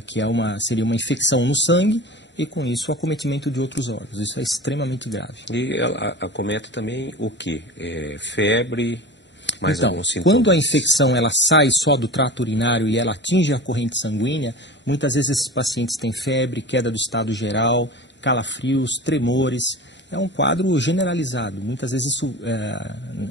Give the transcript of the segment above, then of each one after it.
que seria uma infecção no sangue e com isso o acometimento de outros órgãos. Isso é extremamente grave. E ela acomete também o quê? Febre, mais então, alguns sintomas? Quando a infecção ela sai só do trato urinário e ela atinge a corrente sanguínea, muitas vezes esses pacientes têm febre, queda do estado geral, calafrios, tremores. É um quadro generalizado. Muitas vezes isso,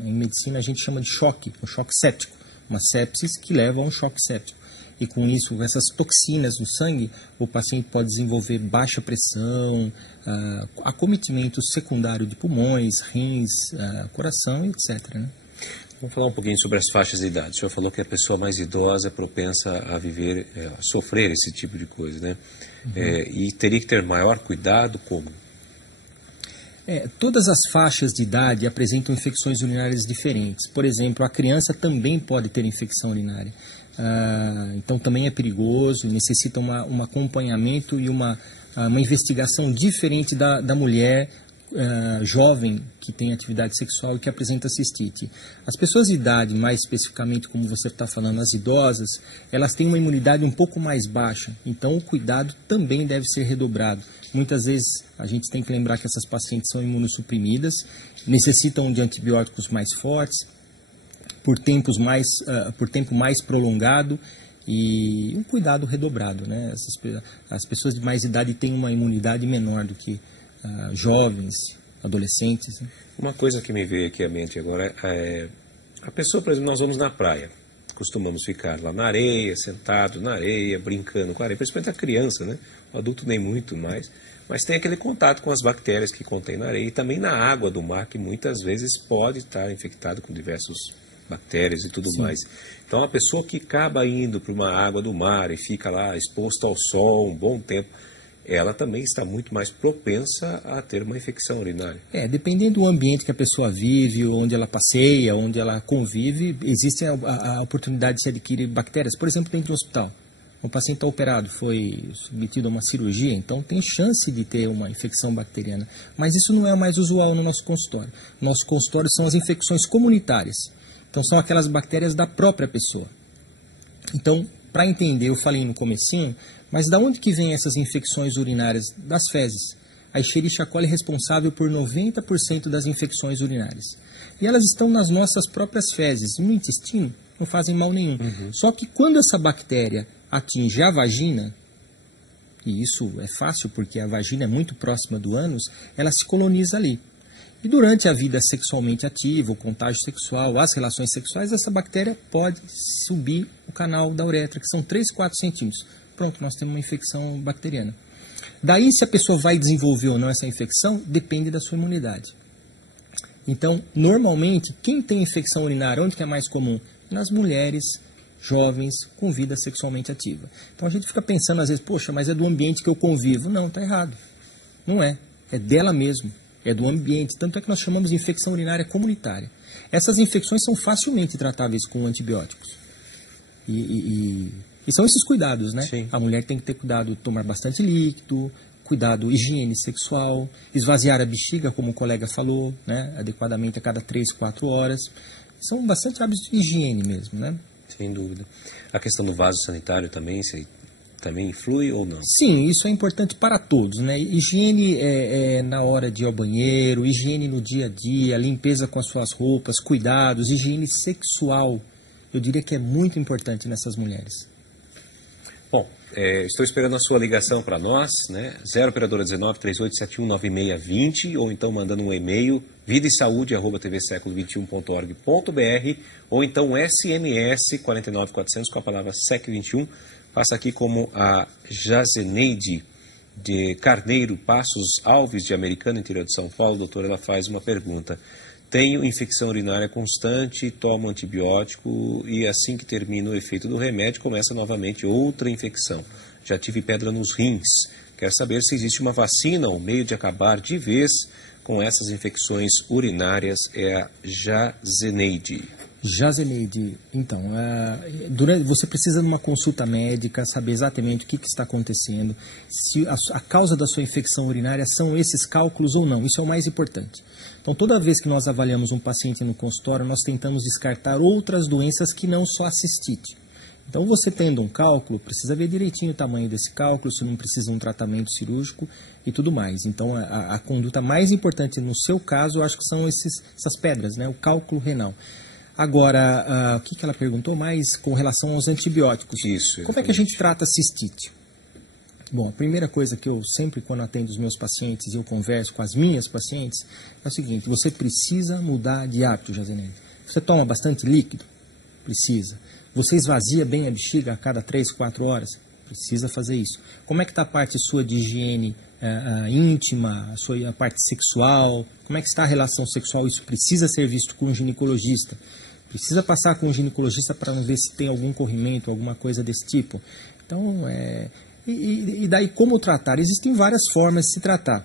em medicina, a gente chama de choque, um choque séptico. Uma sepsis que leva a um choque séptico. E com isso, com essas toxinas no sangue, o paciente pode desenvolver baixa pressão, acometimento secundário de pulmões, rins, coração, etc. Né? Vamos falar um pouquinho sobre as faixas de idade. O senhor falou que a pessoa mais idosa é propensa a viver, a sofrer esse tipo de coisa, né? E teria que ter maior cuidado como? Todas as faixas de idade apresentam infecções urinárias diferentes. Por exemplo, a criança também pode ter infecção urinária. Então também é perigoso, necessita um acompanhamento e uma investigação diferente da mulher jovem que tem atividade sexual e que apresenta cistite. As pessoas de idade, mais especificamente como você está falando, as idosas, elas têm uma imunidade um pouco mais baixa, então o cuidado também deve ser redobrado. Muitas vezes a gente tem que lembrar que essas pacientes são imunossuprimidas, necessitam de antibióticos mais fortes, por tempo mais prolongado e um cuidado redobrado, né? As pessoas de mais idade têm uma imunidade menor do que jovens, adolescentes. Né? Uma coisa que me veio aqui à mente agora é a pessoa, por exemplo, nós vamos na praia, costumamos ficar lá na areia, sentados na areia, brincando com a areia, principalmente a criança, né? O adulto nem muito mais, mas tem aquele contato com as bactérias que contém na areia e também na água do mar, que muitas vezes pode estar infectado com diversos bactérias e tudo mais. Então, a pessoa que acaba indo para uma água do mar e fica lá exposta ao sol um bom tempo, ela também está muito mais propensa a ter uma infecção urinária. Dependendo do ambiente que a pessoa vive, onde ela passeia, onde ela convive, existe a oportunidade de se adquirir bactérias. Por exemplo, dentro do hospital. O paciente está operado, foi submetido a uma cirurgia, então tem chance de ter uma infecção bacteriana. Mas isso não é o mais usual no nosso consultório. Nosso consultório são as infecções comunitárias. Então são aquelas bactérias da própria pessoa. Então, para entender, eu falei no comecinho, mas da onde que vêm essas infecções urinárias? Das fezes. A Escherichia coli é responsável por 90% das infecções urinárias. E elas estão nas nossas próprias fezes. No intestino não fazem mal nenhum. Só que quando essa bactéria atinge a vagina, e isso é fácil porque a vagina é muito próxima do ânus, ela se coloniza ali. E durante a vida sexualmente ativa, o contágio sexual, as relações sexuais, essa bactéria pode subir o canal da uretra, que são 3, 4 centímetros. Pronto, nós temos uma infecção bacteriana. Daí, se a pessoa vai desenvolver ou não essa infecção, depende da sua imunidade. Então, normalmente, quem tem infecção urinária, onde que é mais comum? Nas mulheres jovens com vida sexualmente ativa. Então, a gente fica pensando às vezes, poxa, mas é do ambiente que eu convivo. Não, está errado. Não é. É dela mesmo. É do ambiente. Tanto é que nós chamamos de infecção urinária comunitária. Essas infecções são facilmente tratáveis com antibióticos. E são esses cuidados, né? Sim. A mulher tem que ter cuidado de tomar bastante líquido, cuidado, higiene sexual, esvaziar a bexiga, como o colega falou, né? Adequadamente a cada 3, 4 horas. São bastante hábitos de higiene mesmo, né? Sem dúvida. A questão do vaso sanitário também, também influi ou não? Sim, isso é importante para todos, né? Higiene na hora de ir ao banheiro, higiene no dia a dia, limpeza com as suas roupas, cuidados, higiene sexual. Eu diria que é muito importante nessas mulheres. Bom, estou esperando a sua ligação para nós, né? 0 operadora 19 3871 9620 ou então mandando um e-mail vidaesaude@tvseculo21.org.br ou então SMS 49400 com a palavra SEC21. Passa aqui como a Jazeneide de Carneiro Passos Alves, de Americana, interior de São Paulo. Doutora, ela faz uma pergunta. Tenho infecção urinária constante, tomo antibiótico e assim que termina o efeito do remédio, começa novamente outra infecção. Já tive pedra nos rins. Quero saber se existe uma vacina ou meio de acabar de vez com essas infecções urinárias. É a Jazeneide. Jazeneide, então, você precisa de uma consulta médica, saber exatamente o que está acontecendo, se a causa da sua infecção urinária são esses cálculos ou não, isso é o mais importante. Então, toda vez que nós avaliamos um paciente no consultório, nós tentamos descartar outras doenças que não só a cistite. Então, você tendo um cálculo, precisa ver direitinho o tamanho desse cálculo, se não precisa de um tratamento cirúrgico e tudo mais. Então, a conduta mais importante no seu caso, eu acho que são essas pedras, né? O cálculo renal. Agora, o que ela perguntou mais com relação aos antibióticos? Isso. Como é que a gente trata a cistite? Bom, a primeira coisa que eu sempre, quando atendo os meus pacientes e eu converso com as minhas pacientes, é o seguinte: você precisa mudar de hábito, Jazenete. Você toma bastante líquido? Precisa. Você esvazia bem a bexiga a cada 3, 4 horas? Precisa fazer isso. Como é que está a parte sua de higiene íntima, a parte sexual? Como é que está a relação sexual? Isso precisa ser visto com um ginecologista. Precisa passar com um ginecologista para ver se tem algum corrimento, alguma coisa desse tipo. Então, e daí como tratar? Existem várias formas de se tratar.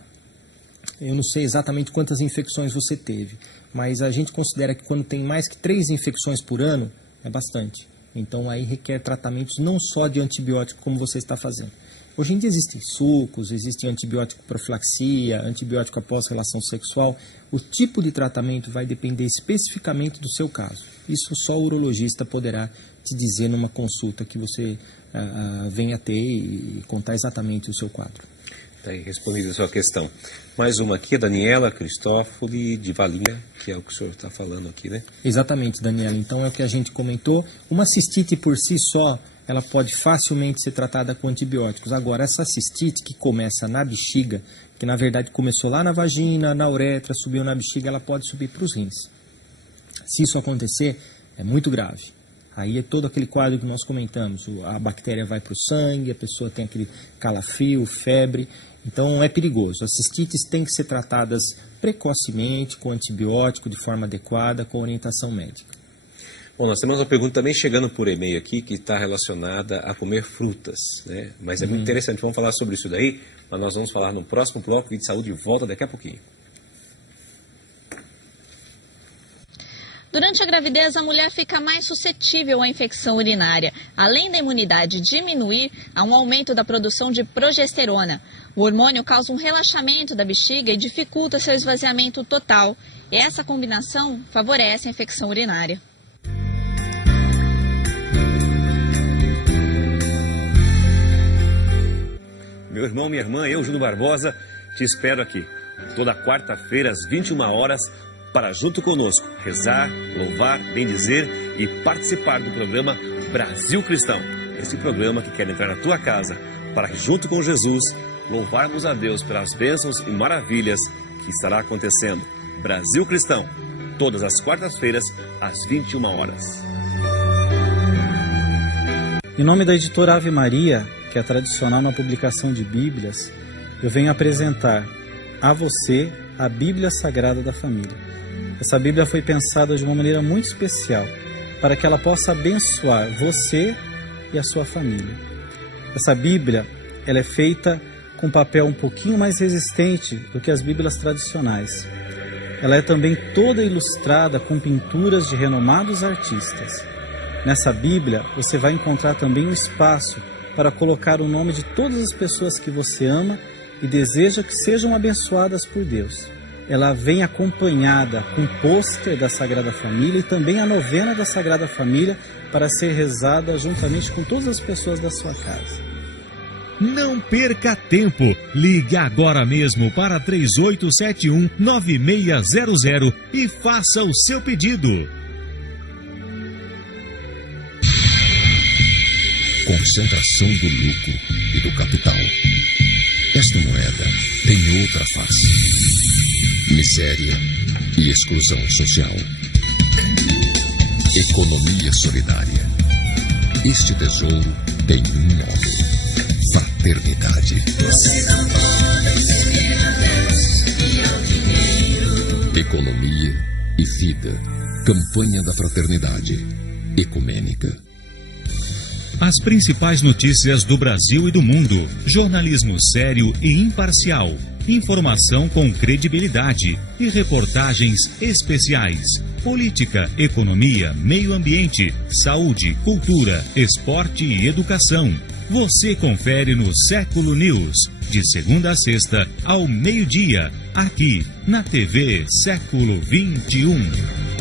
Eu não sei exatamente quantas infecções você teve, mas a gente considera que quando tem mais que 3 infecções por ano, é bastante. Então, aí requer tratamentos não só de antibiótico, como você está fazendo. Hoje em dia existem sucos, existe antibiótico profilaxia, antibiótico após relação sexual. O tipo de tratamento vai depender especificamente do seu caso. Isso só o urologista poderá te dizer numa consulta que você venha ter e contar exatamente o seu quadro. Está aí respondida a sua questão. Mais uma aqui, a Daniela Cristófoli de Valinha, que é o que o senhor está falando aqui, né? Exatamente, Daniela. Então é o que a gente comentou. Uma cistite por si só, ela pode facilmente ser tratada com antibióticos. Agora, essa cistite que começa na bexiga, que na verdade começou lá na vagina, na uretra, subiu na bexiga, ela pode subir para os rins. Se isso acontecer, é muito grave. Aí é todo aquele quadro que nós comentamos. A bactéria vai para o sangue, a pessoa tem aquele calafrio, febre. Então é perigoso. As cistites têm que ser tratadas precocemente, com antibiótico, de forma adequada, com orientação médica. Bom, nós temos uma pergunta também chegando por e-mail aqui, que está relacionada a comer frutas, né? Mas é muito interessante, vamos falar sobre isso daí, mas nós vamos falar no próximo bloco de saúde, volta daqui a pouquinho. Durante a gravidez, a mulher fica mais suscetível à infecção urinária. Além da imunidade diminuir, há um aumento da produção de progesterona. O hormônio causa um relaxamento da bexiga e dificulta seu esvaziamento total. Essa combinação favorece a infecção urinária. Meu irmão, minha irmã, eu, Júlio Barbosa, te espero aqui, toda quarta-feira às 21 horas, para junto conosco rezar, louvar, bendizer e participar do programa Brasil Cristão. Esse programa que quer entrar na tua casa para, junto com Jesus, louvarmos a Deus pelas bênçãos e maravilhas que estará acontecendo. Brasil Cristão, todas as quartas-feiras às 21 horas. Em nome da editora Ave Maria, que é tradicional na publicação de Bíblias, eu venho apresentar a você a Bíblia Sagrada da Família. Essa Bíblia foi pensada de uma maneira muito especial, para que ela possa abençoar você e a sua família. Essa Bíblia, ela é feita com papel um pouquinho mais resistente do que as Bíblias tradicionais. Ela é também toda ilustrada com pinturas de renomados artistas. Nessa Bíblia, você vai encontrar também um espaço para colocar o nome de todas as pessoas que você ama e deseja que sejam abençoadas por Deus. Ela vem acompanhada com pôster da Sagrada Família e também a novena da Sagrada Família para ser rezada juntamente com todas as pessoas da sua casa. Não perca tempo. Ligue agora mesmo para 3871-9600 e faça o seu pedido. Concentração do lucro e do capital. Esta moeda tem outra face. Miséria e exclusão social. Economia solidária. Este tesouro tem um nome: fraternidade. Vocês não podem servir a Deus e ao dinheiro. Economia e vida. Campanha da Fraternidade Ecumênica. As principais notícias do Brasil e do mundo. Jornalismo sério e imparcial. Informação com credibilidade e reportagens especiais. Política, economia, meio ambiente, saúde, cultura, esporte e educação. Você confere no Século News, de segunda a sexta, ao meio-dia, aqui na TV Século XXI.